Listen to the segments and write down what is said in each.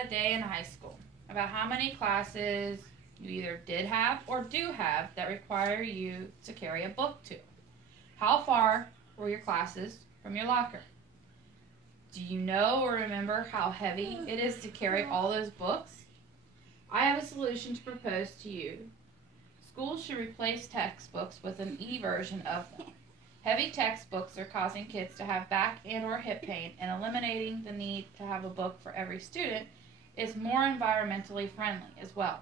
about a day in high school, about how many classes you either did have or do have that require you to carry a book to. How far were your classes from your locker? Do you know or remember how heavy it is to carry all those books? I have a solution to propose to you. Schools should replace textbooks with an e-version of them. Heavy textbooks are causing kids to have back and or hip pain, and eliminating the need to have a book for every student is more environmentally friendly as well.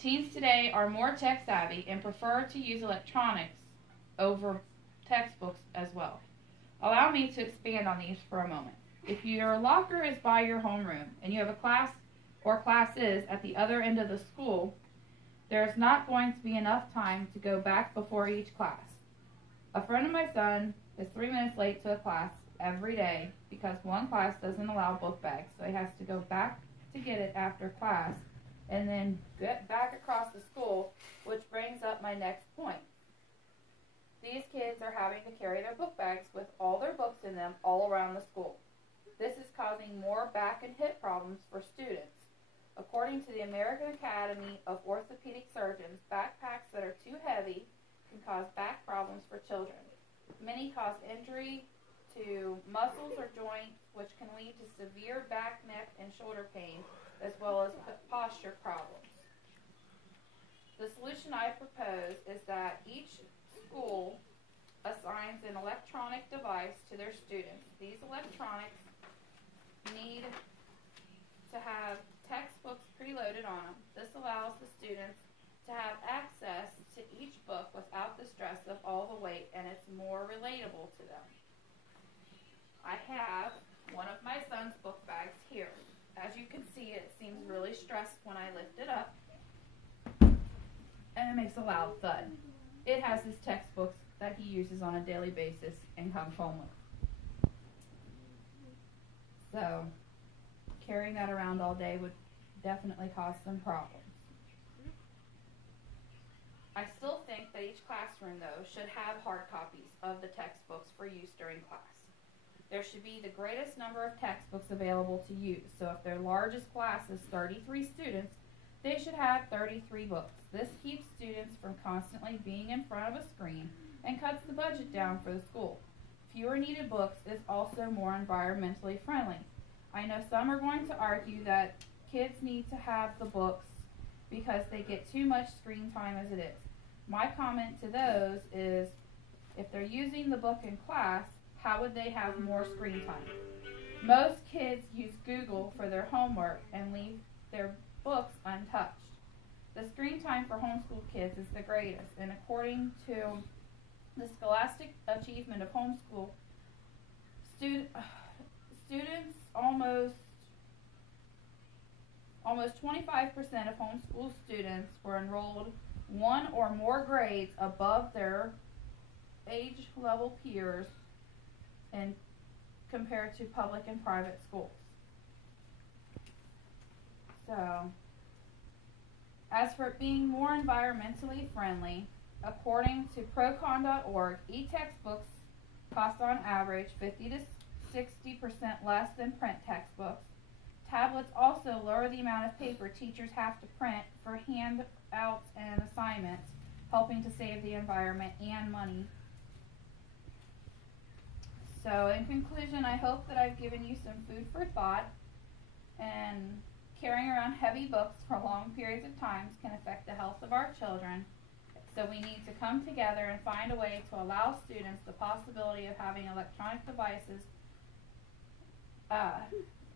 Teens today are more tech savvy and prefer to use electronics over textbooks as well. Allow me to expand on these for a moment. If your locker is by your homeroom and you have a class or classes at the other end of the school, there is not going to be enough time to go back before each class. A friend of my son is 3 minutes late to a class every day because one class doesn't allow book bags, so he has to go back to get it after class and then get back across the school, which brings up my next point. These kids are having to carry their book bags with all their books in them all around the school. This is causing more back and hip problems for students. According to the American Academy of Orthopedic Surgeons, backpacks that are too heavy can cause back problems for children. Many cause injury to muscles or joints, which can lead to severe back, neck, and shoulder pain, as well as posture problems. The solution I propose is that each school assigns an electronic device to their students. These electronics need to have textbooks preloaded on them. This allows the students to have access to each book without the stress of all the weight, and it's more relatable to them. I have one of my son's book bags here. As you can see, it seems really stressed when I lift it up, and it makes a loud thud. It has his textbooks that he uses on a daily basis and comes home with. So, carrying that around all day would definitely cause some problems. I still think that each classroom, though, should have hard copies of the textbooks for use during class. There should be the greatest number of textbooks available to use. So if their largest class is 33 students, they should have 33 books. This keeps students from constantly being in front of a screen and cuts the budget down for the school. Fewer needed books is also more environmentally friendly. I know some are going to argue that kids need to have the books because they get too much screen time as it is. My comment to those is, if they're using the book in class, how would they have more screen time? Most kids use Google for their homework and leave their books untouched. The screen time for homeschool kids is the greatest, and according to the Scholastic Achievement of Homeschool, students almost 25% of homeschool students were enrolled one or more grades above their age level peers and compared to public and private schools. So, as for it being more environmentally friendly, according to procon.org, e-textbooks cost on average 50 to 60% less than print textbooks. Tablets also lower the amount of paper teachers have to print for handouts and assignments, helping to save the environment and money. So in conclusion, I hope that I've given you some food for thought, and carrying around heavy books for long periods of time can affect the health of our children. So we need to come together and find a way to allow students the possibility of having electronic devices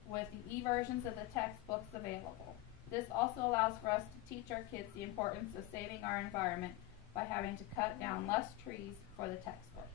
with the e-versions of the textbooks available. This also allows for us to teach our kids the importance of saving our environment by having to cut down less trees for the textbooks.